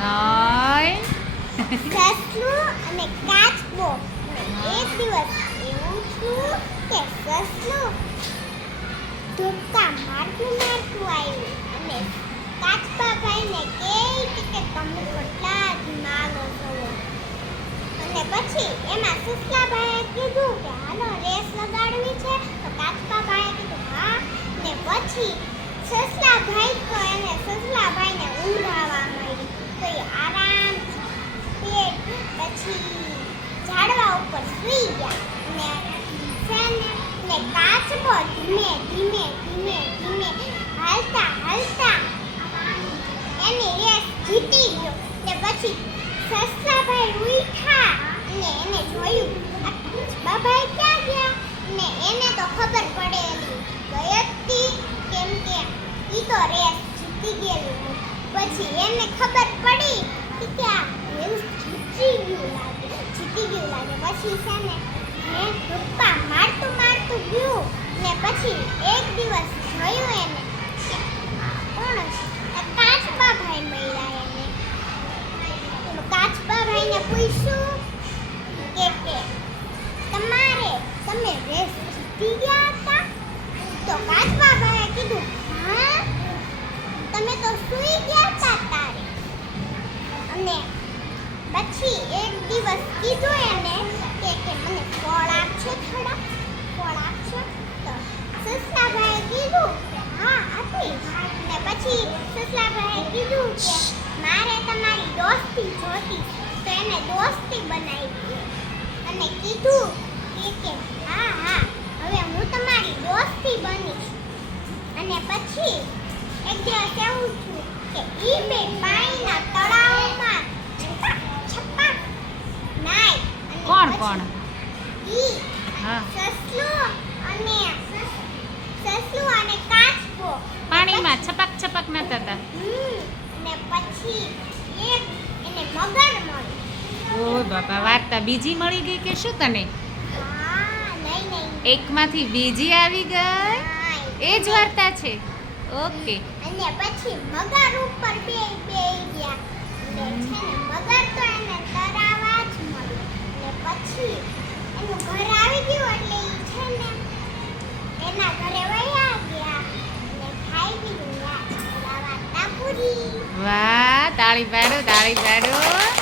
Nine સસલું અને કાચબો એક દિવસ એવું થયું કે સસલું ધોકા મારતું મારતું આવ્યું અને કાચબા ભાઈને કહે કે તમે કેટલા દિમાગો છો અને પછી એમાં સસલા ભાઈએ કીધું કે હાલો રેસ લગાડવી છે તો કાચબા ભાઈએ કીધું હા ને પછી સસલાભાઈ તો એને સસલા ભાઈને મળી તો એ આરામ પેટ પછી ઝાડવા ઉપર સૂઈ ગયા. ને કાચ કાચબો ધીમે ધીમે ધીમે ધીમે હાલતા હાલતા એને રેસ જીતી ગયો. ને પછી સસલાભાઈ ઉઠા અને એને જોયું આ કાચબાભાઈ ક્યાં ગયા ને એને તો ખબર પડેલી ગઈ હતી કેમ કે ઈ તો રેસ જીતી ગયેલું પછી એને ખબર પડી કે ત્યાં એવું જીતી ગયું લાગે જીતી ગયું લાગે. પછી છે ને મેં પપ્પા મારતું મારતું ગયું ને પછી એક દિવસ જોયું એને કોણ કાચબા ભાઈ મળ્યા એને. કાચબા ભાઈને પૂછ્યું કે કે, તમારે, તમે રેસ જીતી ગયા હતા? તો કાચબા ભાઈએ કીધું પછી એક દિવસ કીધું એને કે કે મને ફળ આપશો થોડા ફળ આપશો તો સસલાભાઈએ કીધું કે હા આપીશ ને પછી સસલાભાઈએ કીધું કે મારે તમારી દોસ્તી જોતી તો એને દોસ્તી બનાવી અને કીધું કે કે હા હા હવે હું તમારી દોસ્તી બનીશ. અને પછી એક દિવસ એવું થયું કે ઈ બે પાણીના તળાવમાં કાચબો. પાણીમાં છપક છપક નતા હતા હમ પછી એક એને મગર મળી. ઓ બાપા વાર્તા બીજી મળી ગઈ કે શું તને? એકમાંથી બીજી આવી ગઈ? એ જ વાર્તા છે. ઓકે. અને પછી મગર ઉપર બે બે ગયા વાહ તાળી પાડો તાળી પાડો.